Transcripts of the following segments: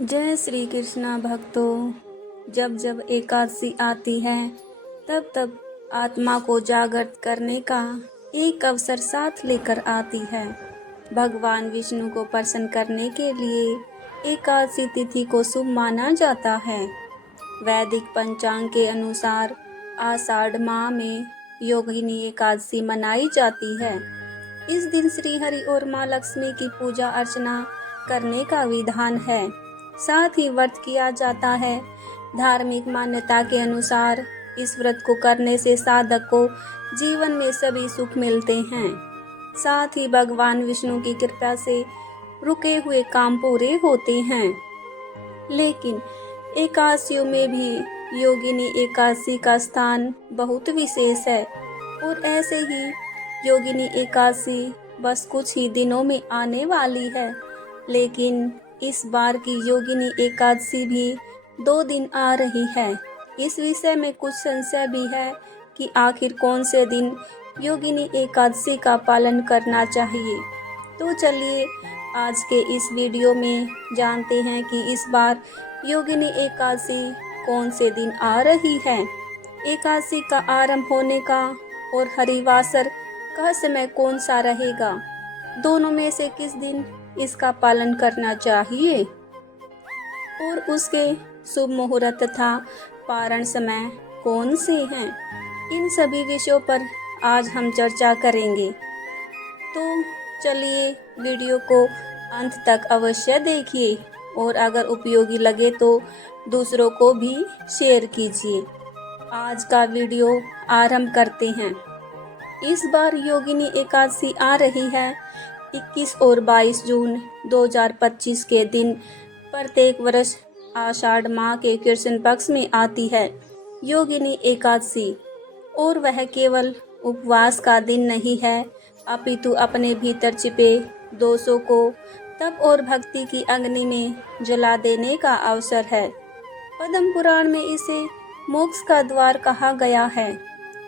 जय श्री कृष्णा भक्तों। जब जब एकादशी आती है तब तब आत्मा को जागृत करने का एक अवसर साथ लेकर आती है। भगवान विष्णु को प्रसन्न करने के लिए एकादशी तिथि को शुभ माना जाता है। वैदिक पंचांग के अनुसार आषाढ़ माह में योगिनी एकादशी मनाई जाती है। इस दिन श्री हरि और माँ लक्ष्मी की पूजा अर्चना करने का विधान है। साथ ही व्रत किया जाता है। धार्मिक मान्यता के अनुसार इस व्रत को करने से साधक को जीवन में सभी सुख मिलते हैं। साथ ही भगवान विष्णु की कृपा से रुके हुए काम पूरे होते हैं। लेकिन एकादशियों में भी योगिनी एकादशी का स्थान बहुत विशेष है और ऐसे ही योगिनी एकादशी बस कुछ ही दिनों में आने वाली है। लेकिन इस बार की योगिनी एकादशी भी 2 दिन आ रही है। इस विषय में कुछ संशय भी है कि आखिर कौन से दिन योगिनी एकादशी का पालन करना चाहिए। तो चलिए आज के इस वीडियो में जानते हैं कि इस बार योगिनी एकादशी कौन से दिन आ रही है। एकादशी का आरंभ होने का और हरिवासर का समय कौन सा रहेगा, दोनों में से किस दिन इसका पालन करना चाहिए और उसके शुभ मुहूर्त तथा पारण समय कौन से हैं, इन सभी विषयों पर आज हम चर्चा करेंगे। तो चलिए वीडियो को अंत तक अवश्य देखिए और अगर उपयोगी लगे तो दूसरों को भी शेयर कीजिए। आज का वीडियो आरंभ करते हैं। इस बार योगिनी एकादशी आ रही है 21 और 22 जून 2025 के दिन। प्रत्येक वर्ष आषाढ़ माह के कृष्ण पक्ष में आती है योगिनी एकादशी और वह केवल उपवास का दिन नहीं है, अपितु अपने भीतर छिपे दोषों को तप और भक्ति की अग्नि में जला देने का अवसर है। पद्म पुराण में इसे मोक्ष का द्वार कहा गया है।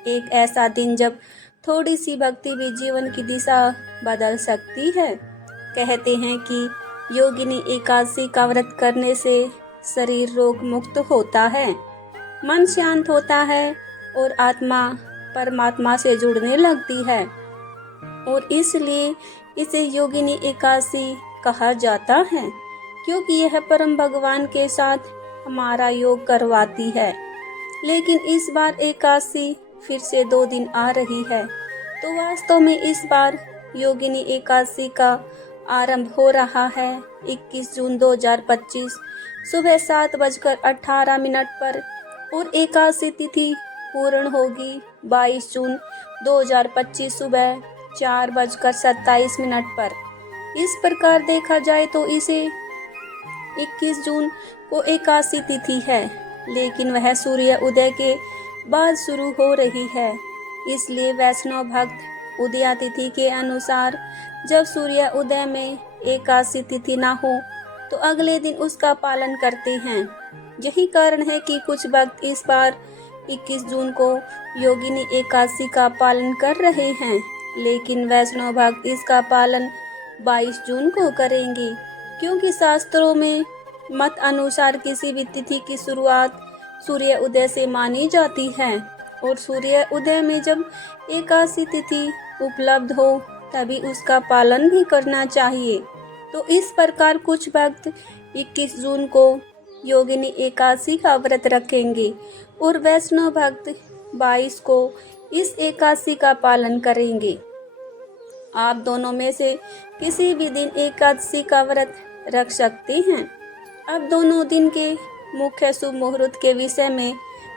एक ऐसा दिन जब थोड़ी सी भक्ति भी जीवन की दिशा बदल सकती है। कहते हैं कि योगिनी एकादशी का व्रत करने से शरीर रोग मुक्त होता है, मन शांत होता है और आत्मा परमात्मा से जुड़ने लगती है और इसलिए इसे योगिनी एकादशी कहा जाता है, क्योंकि यह परम भगवान के साथ हमारा योग करवाती है। लेकिन इस बार एकादशी फिर से 2 दिन आ रही है, तो वास्तव में इस बार योगिनी एकादशी का आरंभ हो रहा है 21 जून 2025 सुबह 7:18 पर और एकादशी तिथि पूर्ण होगी 22 जून 2025 सुबह 4:27 पर। इस प्रकार देखा जाए तो इसे 21 जून को एकादशी तिथि है, लेकिन वह सूर्य उदय के बाद शुरू हो रही है। इसलिए वैष्णव भक्त उदया तिथि के अनुसार जब सूर्य उदय में एकादशी तिथि ना हो तो अगले दिन उसका पालन करते हैं। यही कारण है कि कुछ भक्त इस बार 21 जून को योगिनी एकादशी का पालन कर रहे हैं, लेकिन वैष्णव भक्त इसका पालन 22 जून को करेंगे, क्योंकि शास्त्रों में मत अनुसार किसी भी तिथि की शुरुआत सूर्य उदय से मानी जाती है और सूर्य उदय में जब एकादशी तिथि उपलब्ध हो तभी उसका पालन भी करना चाहिए। तो इस प्रकार कुछ भक्त 21 जून को योगिनी एकादशी का व्रत रखेंगे और वैष्णव भक्त 22 को इस एकादशी का पालन करेंगे। आप दोनों में से किसी भी दिन एकादशी का व्रत रख सकते हैं। अब दोनों दिन के मुख्य शुभ मुहूर्त के विषय में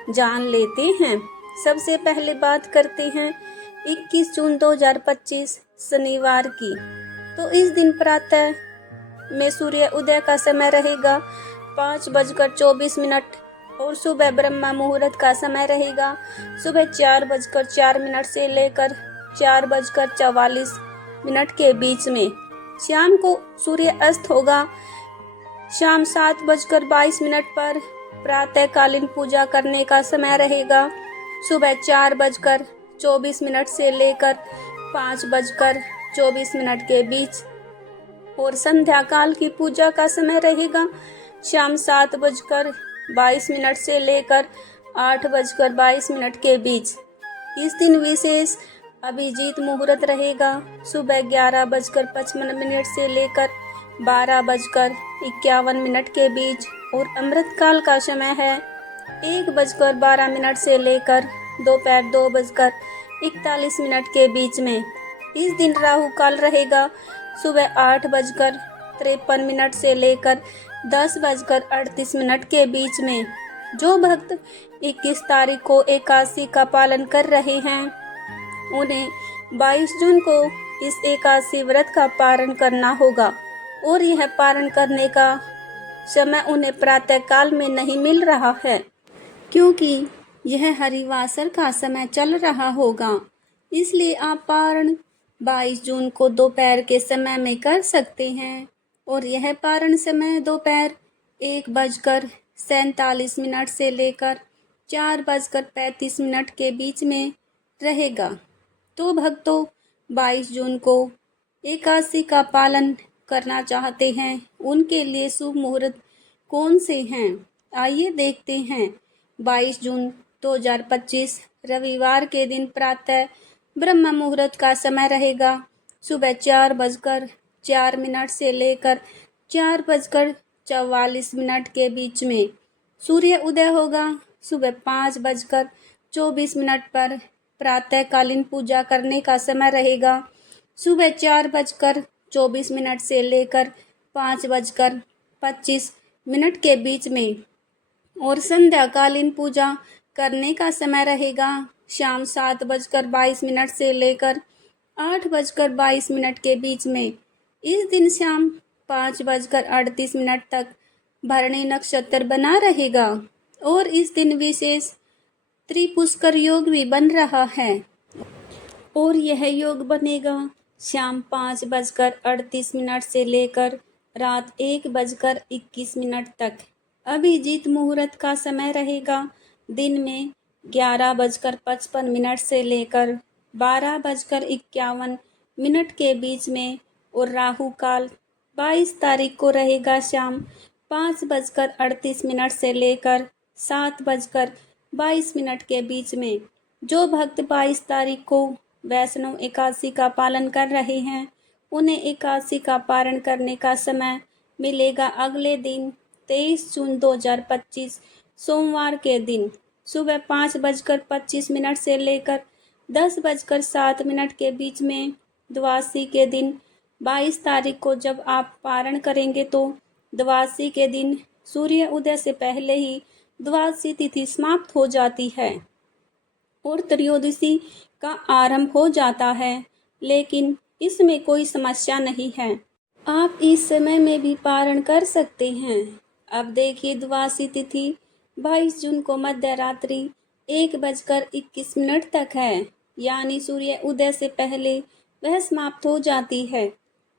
जान लेते हैं। सबसे पहले बात करते हैं 21 जून 2025 शनिवार की। तो इस दिन प्रातः में सूर्य उदय का समय रहेगा 5:24 और सुबह ब्रह्मा मुहूर्त का समय रहेगा सुबह 4:04 से लेकर 4:44 के बीच में। शाम को सूर्य अस्त होगा शाम 7:22 पर। प्रातःकालीन पूजा करने का समय रहेगा सुबह 4:24 से लेकर 5:24 के बीच और संध्या काल की पूजा का समय रहेगा शाम 7:22 से लेकर 8:22 के बीच। इस दिन विशेष अभिजीत मुहूर्त रहेगा। सुबह 11:55 से लेकर 12:51 के बीच और अमृतकाल का समय है 1:12 से लेकर दोपहर 2:41 के बीच में। इस दिन राहु काल रहेगा सुबह 8:53 से लेकर 10:38 के बीच में। जो भक्त 21 तारीख को एकादशी का पालन कर रहे हैं उन्हें 22 जून को इस एकादशी व्रत का पारण करना होगा और यह पारण करने का समय उन्हें प्रातः काल में नहीं मिल रहा है, क्योंकि यह हरिवासर का समय चल रहा होगा। इसलिए आप पारण 22 जून को दोपहर के समय में कर सकते हैं और यह पारण समय दोपहर 1:47 से लेकर 4:35 के बीच में रहेगा। तो भक्तों, 22 जून को एकादशी का पालन करना चाहते हैं उनके लिए शुभ मुहूर्त कौन से हैं, आइए देखते हैं। 22 जून 2025 रविवार के दिन प्रातः ब्रह्म मुहूर्त का समय रहेगा सुबह 4:04 से लेकर 4:44 के बीच में। सूर्य उदय होगा सुबह 5:24 पर। प्रातःकालीन पूजा करने का समय रहेगा सुबह 4:24 से लेकर 5:25 के बीच में और संध्याकालीन पूजा करने का समय रहेगा शाम 7:22 से लेकर 8:22 के बीच में। इस दिन शाम 5:38 तक भरणी नक्षत्र बना रहेगा और इस दिन विशेष त्रिपुष्कर योग भी बन रहा है और यह योग बनेगा शाम 5:38 से लेकर रात 1:21 तक। अभिजीत मुहूर्त का समय रहेगा दिन में 11:55 से लेकर 12:51 के बीच में और राहु काल 22 तारीख को रहेगा शाम 5:38 से लेकर 7:22 के बीच में। जो भक्त 22 तारीख को वैष्णव एकादशी का पालन कर रहे हैं उन्हें एकादशी का पारण करने का समय मिलेगा अगले दिन 23 जून 2025 सोमवार के दिन सुबह 5:25 से लेकर 10:07 के बीच में। द्वादशी के दिन 22 तारीख को जब आप पारण करेंगे तो द्वादशी के दिन सूर्य उदय से पहले ही द्वादशी तिथि समाप्त हो जाती है और त्रयोदशी का आरंभ हो जाता है, लेकिन इसमें कोई समस्या नहीं है। आप इस समय में भी पारण कर सकते हैं। अब देखिए, द्वादशी तिथि 22 जून को मध्य रात्रि 1:21 तक है, यानी सूर्य उदय से पहले वह समाप्त हो जाती है।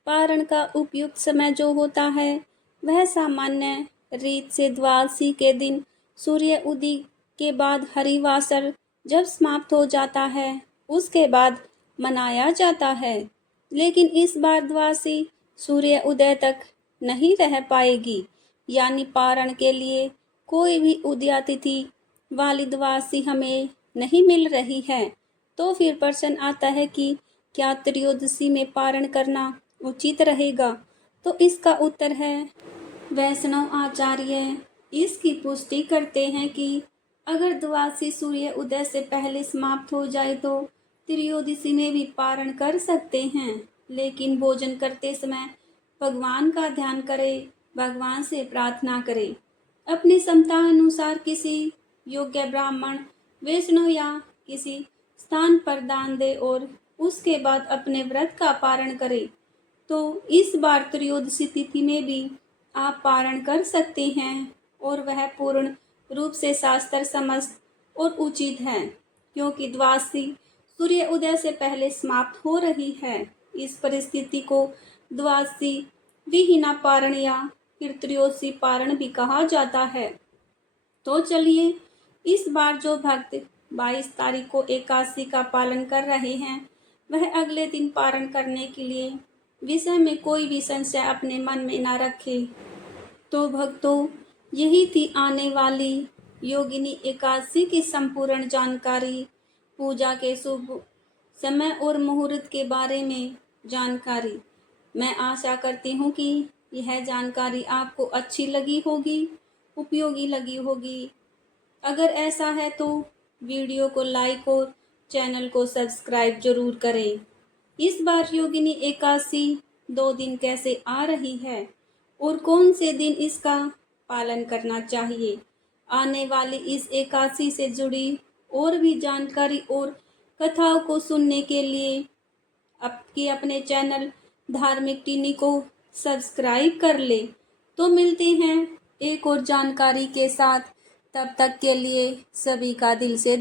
पारण का उपयुक्त समय जो होता है वह सामान्य रीत से द्वादशी के दिन सूर्य उदय के बाद हरिवासर जब समाप्त हो जाता है उसके बाद मनाया जाता है, लेकिन इस बार द्वादशी सूर्य उदय तक नहीं रह पाएगी, यानी पारण के लिए कोई भी उदया तिथि वाली द्वादशी हमें नहीं मिल रही है। तो फिर प्रश्न आता है कि क्या त्रयोदशी में पारण करना उचित रहेगा? तो इसका उत्तर है, वैष्णव आचार्य इसकी पुष्टि करते हैं कि अगर द्वादशी सूर्य उदय से पहले समाप्त हो जाए तो त्रयोदशी में भी पारण कर सकते हैं, लेकिन भोजन करते समय भगवान का ध्यान करें, भगवान से प्रार्थना करें, अपनी क्षमता अनुसार किसी योग्य ब्राह्मण, वैष्णव या किसी स्थान पर दान दे और उसके बाद अपने व्रत का पारण करें। तो इस बार त्रयोदशी तिथि में भी आप पारण कर सकते हैं और वह पूर्ण रूप से शास्त्र समस्त और उचित है, क्योंकि द्वादशी सूर्य उदय से पहले समाप्त हो रही है। इस परिस्थिति को द्वादशी विहीना पारण या फिर त्रयोदशी पारण भी कहा जाता है। तो चलिए, इस बार जो भक्त 22 तारीख को एकादशी का पालन कर रहे हैं वह अगले दिन पारण करने के लिए विषय में कोई भी संशय अपने मन में न रखे। तो भक्तों, यही थी आने वाली योगिनी एकादशी की संपूर्ण जानकारी, पूजा के शुभ समय और मुहूर्त के बारे में जानकारी। मैं आशा करती हूँ कि यह जानकारी आपको अच्छी लगी होगी, उपयोगी लगी होगी। अगर ऐसा है तो वीडियो को लाइक और चैनल को सब्सक्राइब जरूर करें। इस बार योगिनी एकादशी 2 दिन कैसे आ रही है और कौन से दिन इसका पालन करना चाहिए, आने वाली इस एकादशी से जुड़ी और भी जानकारी और कथाओं को सुनने के लिए अपने चैनल धार्मिक टीनी को सब्सक्राइब कर ले। तो मिलते हैं एक और जानकारी के साथ, तब तक के लिए सभी का दिल से